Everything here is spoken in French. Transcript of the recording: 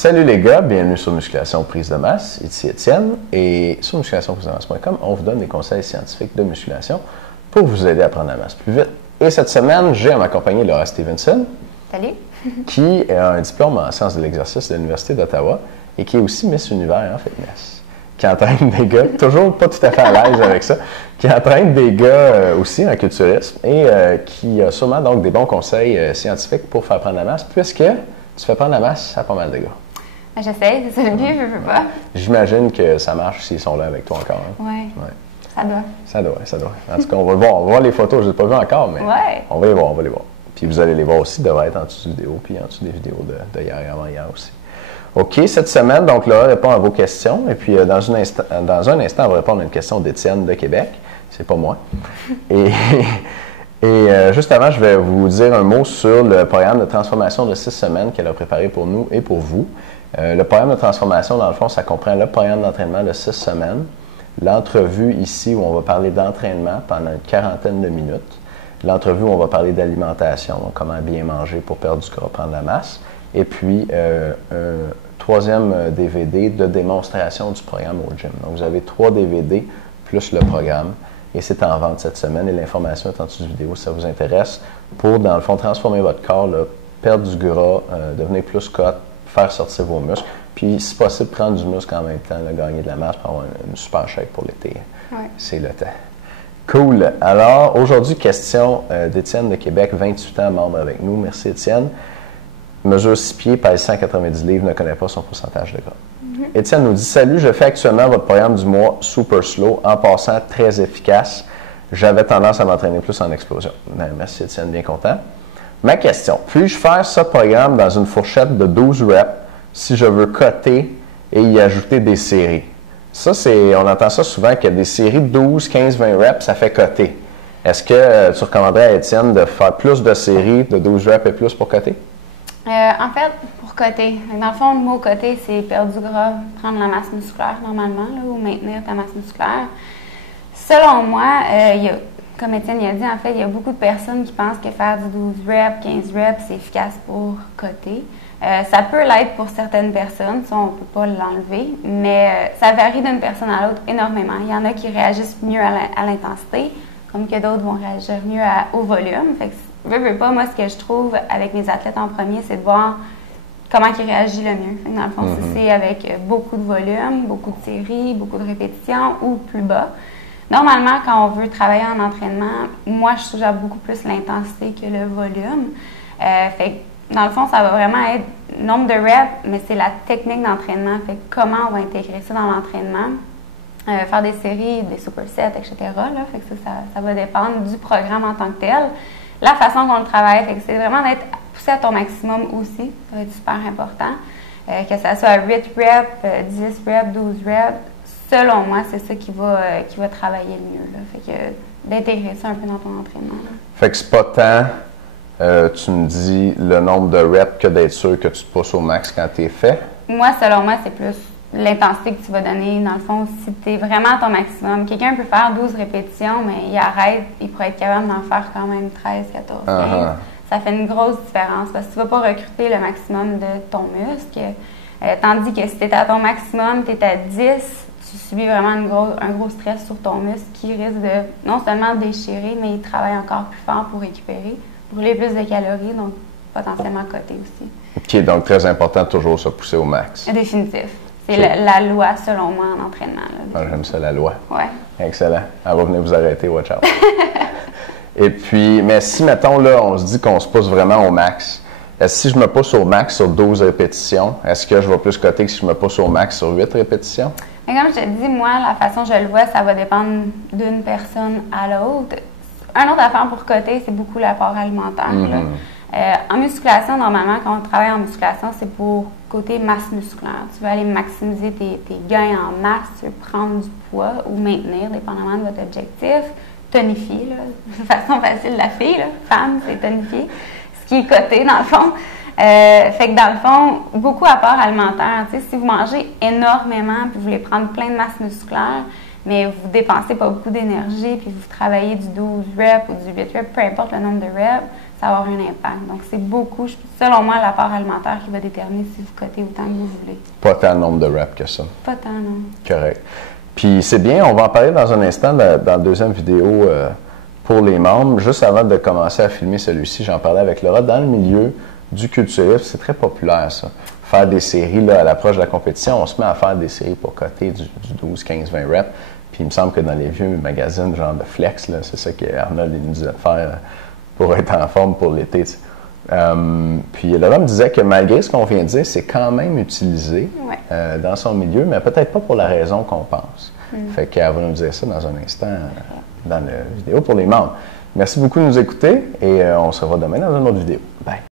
Salut les gars, bienvenue sur Musculation Prise de masse, ici Étienne, et sur musculationprisedemasse.com, on vous donne des conseils scientifiques de musculation pour vous aider à prendre la masse plus vite. Et cette semaine, j'ai à m'accompagner Laura Stevenson, Salut. qui a un diplôme en sciences de l'exercice de l'Université d'Ottawa et qui est aussi Miss Univers en fitness, qui entraîne des gars, toujours pas tout à fait à l'aise avec ça, qui entraîne des gars aussi en culturisme et qui a sûrement donc des bons conseils scientifiques pour faire prendre la masse, puisque tu fais prendre la masse à pas mal de gars. J'essaie, c'est ça le but, je veux pas. J'imagine que ça marche s'ils sont là avec toi encore. Hein? Oui. Ouais. Ça doit. Ça doit. En tout cas, on va voir les photos. Je ne les ai pas vues encore, mais on va les voir, Puis vous allez les voir aussi, devraient être en dessous de vidéo, puis en dessous des vidéos de hier et avant-hier aussi. OK, cette semaine, donc Laura répond à vos questions. Et puis dans un instant, on va répondre à une question d'Étienne de Québec. C'est pas moi. Et juste avant, je vais vous dire un mot sur le programme de transformation de 6 semaines qu'elle a préparé pour nous et pour vous. Le programme de transformation, dans le fond, ça comprend le programme d'entraînement de 6 semaines, l'entrevue ici où on va parler d'entraînement pendant une quarantaine de minutes, l'entrevue où on va parler d'alimentation, donc comment bien manger pour perdre du gras, prendre la masse, et puis un troisième DVD de démonstration du programme au gym. Donc vous avez 3 DVD plus le programme. Et c'est en vente cette semaine et l'information est en dessous de vidéo si ça vous intéresse pour, dans le fond, transformer votre corps, là, perdre du gras, devenir plus cut, faire sortir vos muscles, puis si possible, prendre du muscle en même temps, là, gagner de la masse pour avoir une super shape pour l'été. Ouais. C'est le temps. Cool. Alors, aujourd'hui, question d'Étienne de Québec, 28 ans, membre avec nous. Merci Étienne. Mesure 6 pieds, pèse 190 livres, ne connaît pas son pourcentage de gras. Étienne nous dit « Salut, je fais actuellement votre programme du mois Super Slow, en passant très efficace. J'avais tendance à m'entraîner plus en explosion. » Merci Étienne, bien content. Ma question, puis-je faire ce programme dans une fourchette de 12 reps si je veux coter et y ajouter des séries? Ça, on entend ça souvent qu'il y a des séries de 12, 15, 20 reps, ça fait coter. Est-ce que tu recommanderais à Étienne de faire plus de séries de 12 reps et plus pour coter? En fait, pour coter. Dans le fond, le mot coter, c'est perdre du gras, prendre la masse musculaire normalement, là, ou maintenir ta masse musculaire. Selon moi, comme Étienne a dit, en fait, il y a beaucoup de personnes qui pensent que faire du 12 reps, 15 reps, c'est efficace pour coter. Ça peut l'être pour certaines personnes, ça on ne peut pas l'enlever, mais ça varie d'une personne à l'autre énormément. Il y en a qui réagissent mieux à l'intensité, comme que d'autres vont réagir mieux au volume. Fait que, veux pas, moi, ce que je trouve avec mes athlètes en premier, c'est de voir comment ils réagissent le mieux. Fait que dans le fond, si c'est avec beaucoup de volume, beaucoup de séries, beaucoup de répétitions ou plus bas. Normalement, quand on veut travailler en entraînement, moi, je suggère beaucoup plus l'intensité que le volume. Fait que, dans le fond, ça va vraiment être nombre de reps, mais c'est la technique d'entraînement. Fait que comment on va intégrer ça dans l'entraînement. Faire des séries, des supersets, etc. Là, fait que ça va dépendre du programme en tant que tel. La façon dont on le travaille, fait que c'est vraiment d'être poussé à ton maximum aussi. Ça va être super important. Que ça soit 8 reps, 10 reps, 12 reps. Selon moi, c'est ça qui va travailler le mieux. Là. Fait que d'intégrer ça un peu dans ton entraînement. Là. Fait que c'est pas tant, tu me dis, le nombre de reps que d'être sûr que tu te pousses au max quand tu es fait? Moi, selon moi, c'est plus l'intensité que tu vas donner. Dans le fond, si tu es vraiment à ton maximum, quelqu'un peut faire 12 répétitions, mais il arrête, il pourrait être capable d'en faire quand même 13, 14, 15. Ça fait une grosse différence parce que tu ne vas pas recruter le maximum de ton muscle. Tandis que si tu es à ton maximum, tu es à 10, tu subis vraiment un gros stress sur ton muscle qui risque de non seulement déchirer, mais il travaille encore plus fort pour récupérer, brûler plus de calories, donc potentiellement coter aussi. OK, donc très important de toujours se pousser au max. Définitif. C'est la loi, selon moi, en entraînement. Là. J'aime ça, la loi. Oui. Excellent. Elle va venir vous arrêter, watch out. Et puis, mais si, mettons, là, on se dit qu'on se pousse vraiment au max, si je me pousse au max sur 12 répétitions, est-ce que je vais plus coter que si je me pousse au max sur 8 répétitions? Mais comme je te dis, moi, la façon dont je le vois, ça va dépendre d'une personne à l'autre. Un autre affaire pour coter, c'est beaucoup l'apport alimentaire. En musculation, normalement, quand on travaille en musculation, c'est pour côté masse musculaire. Tu veux aller maximiser tes gains en masse, tu veux prendre du poids ou maintenir, dépendamment de votre objectif. Tonifier, là, de façon facile, la fille, là, femme, c'est tonifier. Ce qui est coté, dans le fond. Fait que dans le fond, beaucoup apport alimentaire. Tu sais, si vous mangez énormément puis vous voulez prendre plein de masse musculaire, mais vous dépensez pas beaucoup d'énergie, puis vous travaillez du 12 reps ou du 8 reps, peu importe le nombre de reps, ça va avoir un impact. Donc, c'est beaucoup, selon moi, l'apport alimentaire qui va déterminer si vous cotez autant que vous voulez. Pas tant de nombre de reps que ça. Pas tant, non. Correct. Puis c'est bien, on va en parler dans un instant dans la deuxième vidéo pour les membres. Juste avant de commencer à filmer celui-ci, j'en parlais avec Laura. Dans le milieu du culturisme, c'est très populaire ça. Faire des séries là, à l'approche de la compétition, on se met à faire des séries pour coter du 12, 15, 20 reps. Puis il me semble que dans les vieux magazines, genre de Flex, c'est ça qu'Arnold nous disait de faire pour être en forme pour l'été. Puis Laura me disait que malgré ce qu'on vient de dire, c'est quand même utilisé dans son milieu, mais peut-être pas pour la raison qu'on pense. Fait qu'elle va nous dire ça dans un instant dans la vidéo pour les membres. Merci beaucoup de nous écouter et on se revoit demain dans une autre vidéo. Bye!